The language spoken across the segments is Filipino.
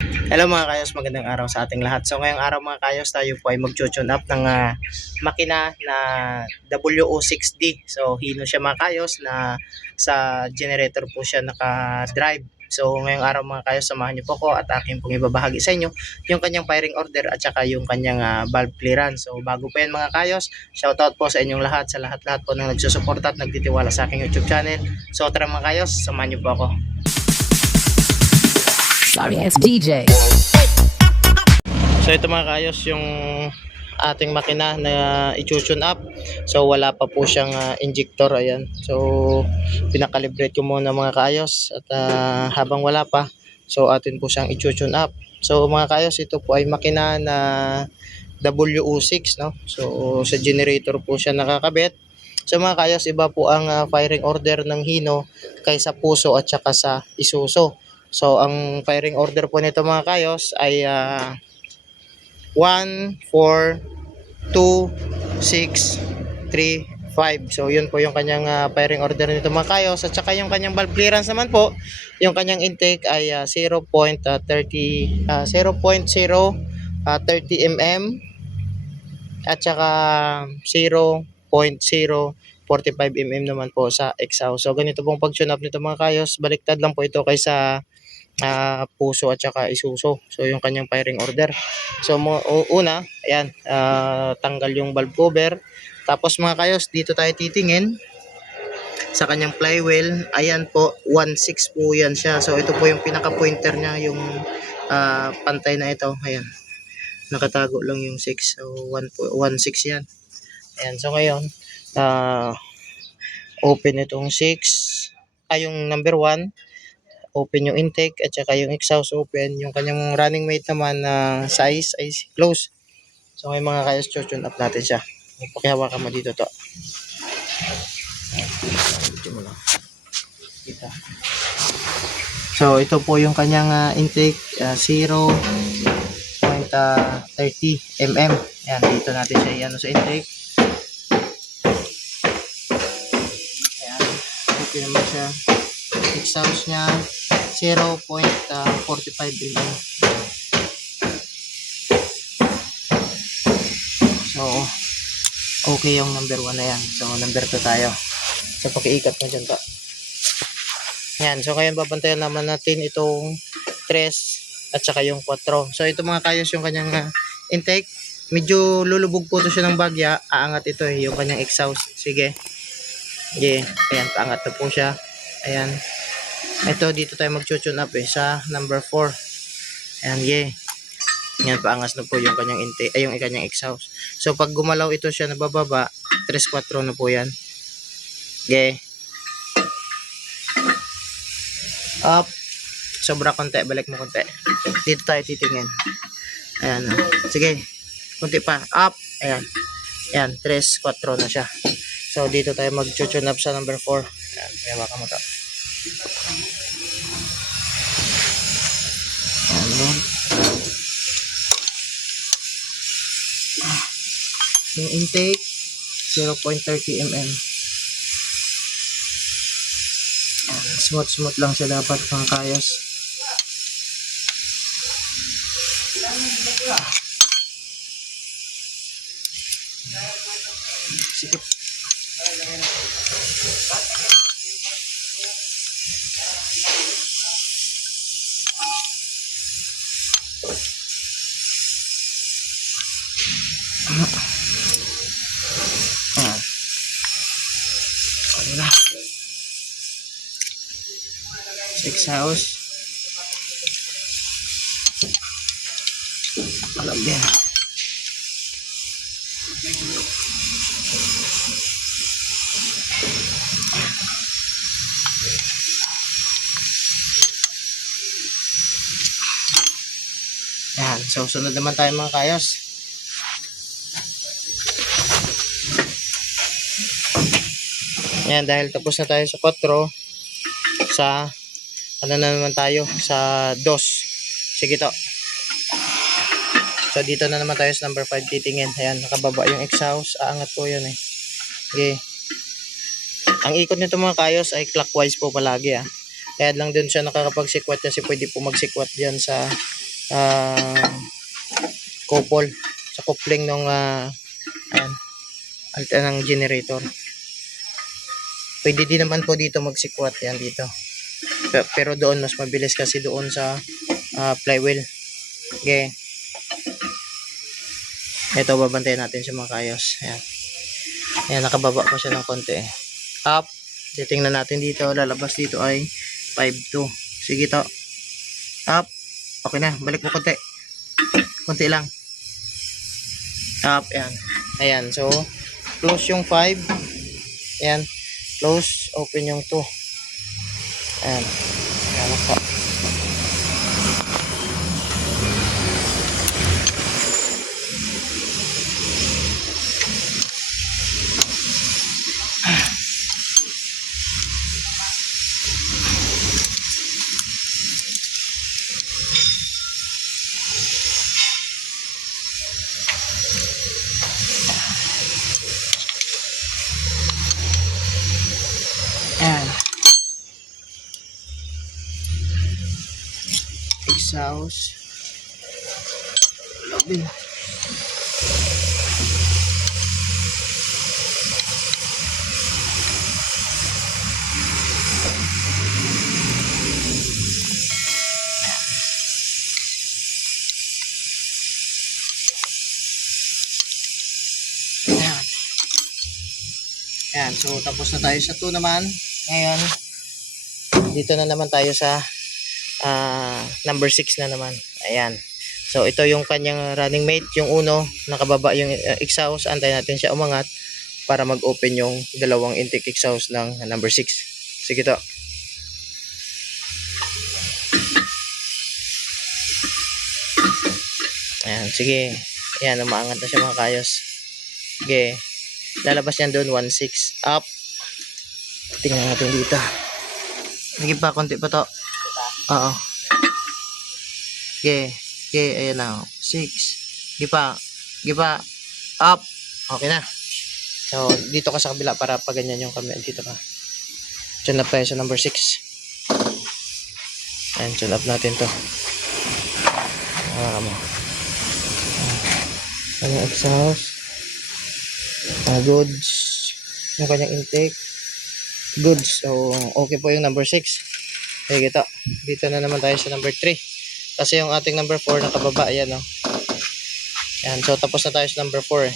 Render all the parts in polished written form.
Hello mga kayos, magandang araw sa ating lahat. So ngayong araw mga kayos, tayo po ay mag-tune up ng makina na WO6D. So hino siya mga kayos na sa generator po siya naka-drive. So ngayong araw mga kayos, samahan niyo po ko at aking pong ibabahagi sa inyo yung kanyang firing order at saka yung kanyang valve clearance. So bago po yan mga kayos, shoutout po sa inyong lahat, sa lahat-lahat po ng nagsusuporta at nagtitiwala sa aking YouTube channel. So tara mga kayos, samahan niyo po ako. Sorry, it's DJ. So ito mga kaayos yung ating makina na i-tune up. So wala pa po siyang injector, ayan. So pinakalibrate ko muna mga kaayos at habang wala pa, so atin po siyang i-tune up. So mga kaayos, ito po ay makina na WO6, no. So sa generator po siya nakakabit. So mga kaayos, iba po ang firing order ng Hino kaysa Puso at saka sa Isuzu. So ang firing order po nito mga kayos ay 1, 4, 2, 6, 3, 5. So yun po yung kanyang firing order nito mga kayos. At saka yung kanyang valve clearance naman po, yung kanyang intake ay 0.30 mm at saka 0.045 mm naman po sa exhaust. So ganito pong pag-tune up nito mga kayos. Baliktad lang po ito kaysa Puso at saka Isuzu. So yung kanyang firing order. So una, ayan, tanggal yung valve cover. Tapos mga kayos, dito tayo titingin sa kanyang flywheel. Ayan po, 1.6 po yan siya. So ito po yung pinaka pointer niya, yung pantay na ito. Ayan, nakatago lang yung 6. So 1.6 yan. Ayan, so ngayon, open itong 6, yung number 1, open yung intake at saka yung exhaust open. Yung kanyang running mate naman na size ay close. So may mga kayos, tune up natin siya. Pakihawakan mo dito to. Dito mo lang. Kita. So ito po yung kanyang intake, 0.30 mm. Ayan, dito natin siya iano sa intake. Ayan, open naman siya. Exhaust niya 0.45 mm. So okay yung number 1 na yan. So number 2 tayo. So pakiikat mo dyan to. Yan. So ngayon babantayan naman natin itong 3 at saka yung 4. So ito mga kayos yung kanyang intake. Medyo lulubog po ito siya ng bagya. Aangat ito yung kanyang exhaust. Sige. Yeah. Ayan, paangat na po siya. Ayan. Ito dito tayo mag-tune up sa number 4. Ayan, yeah. Yan, paangas na po yung kanyang intake, yung kanyang exhaust. So pag gumalaw ito siya na bababa, 3-4 na po yan. Okay. Up. Sobra konti, balik mo konti. Dito tayo titingin. Ayan. Sige. Konti pa. Up. Ayan. Ayan, 3-4 na siya. So dito tayo mag-tune up sa number 4. Ayan, hawakan mo to. Ayan. Yung intake 0.30 mm. Smooth lang siya dapat mga kayos. Sikip. Exhaust. Alam din. Yan. So sunod naman tayo mga kayos. Yan, dahil tapos na tayo sa 4, sa ano na naman tayo sa 2. Sige to. So dito na naman tayo sa number 5 titingin. Ayan, nakababa yung exhaust. Aangat po yun eh. Okay. Ang ikot nito mga kayos ay clockwise po palagi ah. Kaya lang dun siya nakakapagsikwat kasi pwede po magsikwat dyan sa ah, couple sa coupling ng ayan, ng generator. Pwede din naman po dito magsikwat yan dito. Pero doon mas mabilis kasi doon sa flywheel. Okay. Ito babantayan natin sa mga kayos. Ayan. Ayan, nakababa pa siya ng konti. Up. Titingnan natin dito. Lalabas dito ay 5.2. Sige to. Up. Okay na. Balik mo konti. Konti lang. Up. Ayan. Ayan. So, close yung 5. Ayan. Close. Open yung 2. Ayan. Ayan po. Ayan. Exhaust. Labi. Ayan. Ayan. So, tapos na tayo sa 2 naman. Ngayon, dito na naman tayo sa number 6 na naman. Ayan. So, ito yung kanyang running mate. Yung uno, nakababa yung exhaust. Antay natin siya umangat para mag-open yung dalawang intake exhaust ng number 6. Sige to. Ayan. Sige. Ayan. Umaangat na siya mga kayos. Sige. Lalabas yan doon. 1.6. Up. Tingnan natin dito. Sige pa. Konti pa to. Oo. Okay. Okay. Ayan na. 6. Sige pa. Sige pa. Up. Okay na. So, dito ka sa kabila para pag ganyan yung camera. Dito ka. Tune up tayo sa number 6. Ayan. Tune up natin to. Mo. Kanyang exhaust. Goods. Yung kanyang intake. Goods. So, okay po yung number 6. Okay, ito. Dito na naman tayo sa number 3. Kasi yung ating number 4 nakababa. Ayan, no? Ayan. So, tapos na tayo sa number 4.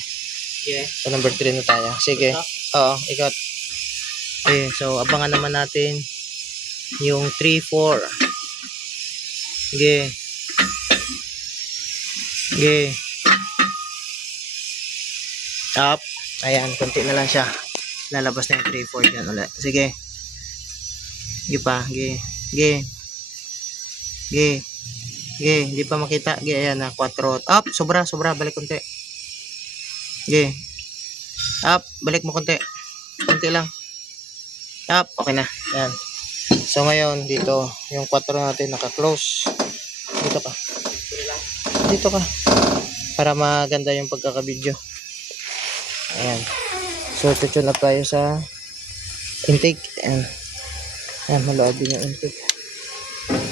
Yeah. So, number 3 na tayo. Sige. Oo, ikot. Okay, so, abangan naman natin yung 3, 4. Sige. Sige. Up. Ayan, konti na lang siya. Lalabas na yung 3, 4 dyan ulit. Sige. Sige pa. Sige. Sige. Sige. Sige. Hindi pa makita. Sige. Ayan na. 4. Up. Sobra. Sobra. Balik konti. Sige. Up. Balik mo konti. Konti lang. Up. Okay na. Ayan. So ngayon, dito, yung 4 natin naka-close. Dito ka. Dito ka. Para maganda yung pagkaka-video. Ayan. So, tune up tayo sa intake. Ayan. Ayan, malood din yung intake. Ayan.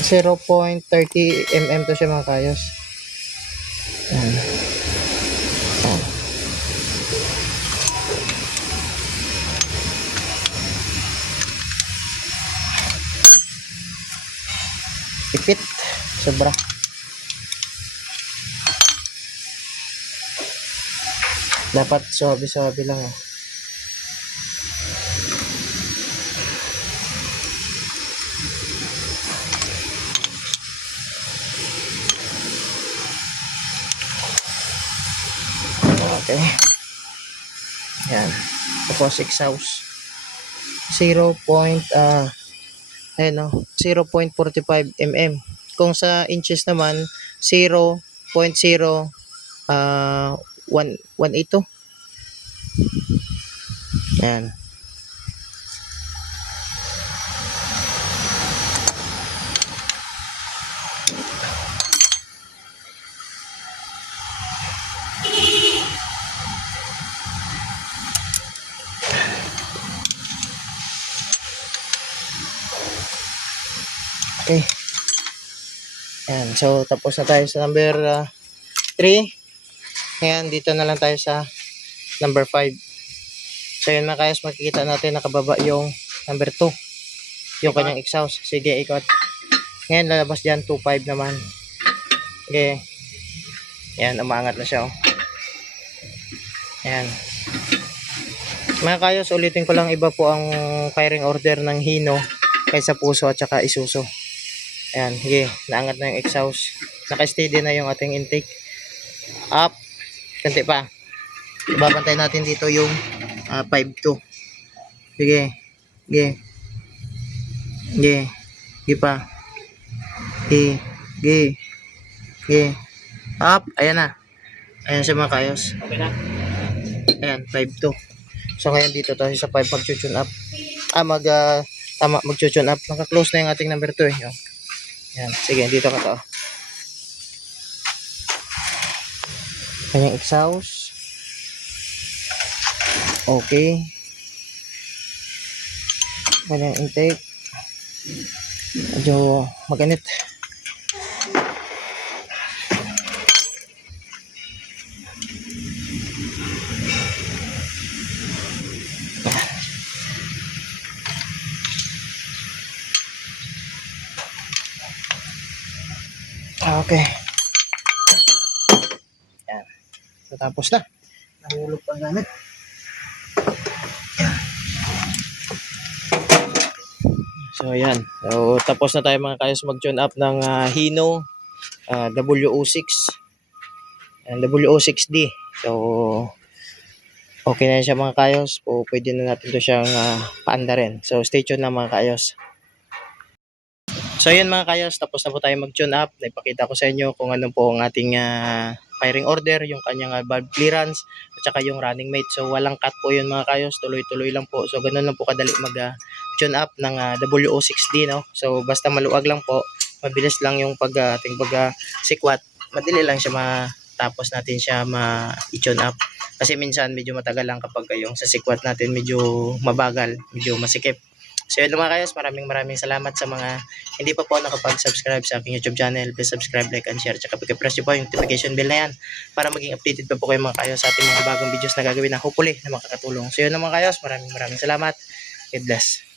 0.30 mm to siya mga kayos. Ayan. Ayan. Ipit. Sobra. Dapat suabe-suabe lang. Okay. Yan. Tapos exhaust. 0. Ayan, no? 0.45 mm. Kung sa inches naman, 0.0182. Ayan. Okay. Ayan. So, tapos na tayo sa number 3. Ngayon, dito na lang tayo sa number 5. So, yun mga kayos, makikita natin nakababa yung number 2. Yung kanyang exhaust. Sige, ikot. Ngayon, lalabas dyan, 2.5 naman. Okay. Ayan, umaangat na siya. Oh. Ayan. Mga kayos, ulitin ko lang, iba po ang firing order ng Hino kaysa Puso at saka Isuzu. Ayan, sige, naangat na yung exhaust. Naka-steady na yung ating intake. Up. Kanti pa. Babantay natin dito yung 5.2. Sige. Sige. Sige. Sige pa. Sige. Sige. Sige. Up. Ayan na. Ayan siya mga kayos. Okay na. Ayan, 5.2. So ngayon dito tayo sa 5 mag-tune up. Tama, mag-tune up. Naka-close na yung ating number 2 eh. Ayan, sige, dito ka to. Kanyang exhaust. Okay. Kanyang intake. Medyo maganit. Okay. Ayan. So, tapos na. Nahulog pa ang gamit. So, ayan. So, tapos na tayo mga kayos mag-tune up ng Hino WO6 and WO6D. So, okay na siya mga kayos. O, pwede na natin to siyang paanda rin. So, stay tuned na mga kayos. So, ayan mga kayos. Tapos na po tayo mag-tune up. Naipakita ko sa inyo kung ano po ang ating firing order, yung kanyang valve clearance, at saka yung running mate. So, walang cut po yun mga kayos. Tuloy-tuloy lang po. So, ganun lang po kadali mag-tune up ng WO6D, no? So, basta maluwag lang po. Mabilis lang yung ating sikwat. Madali lang siya matapos natin siya ma-tune up. Kasi minsan medyo matagal lang kapag yung sa sikwat natin medyo mabagal, medyo masikip. So yun mga kayos, maraming salamat sa mga hindi pa po nakapag-subscribe sa aking YouTube channel. Please subscribe, like, and share. Tsaka pag-press nyo po yung notification bell na yan para maging updated pa po kayo mga kayos sa ating mga bagong videos na gagawin na hopefully na makakatulong. So yun mga kayos, maraming salamat. God bless.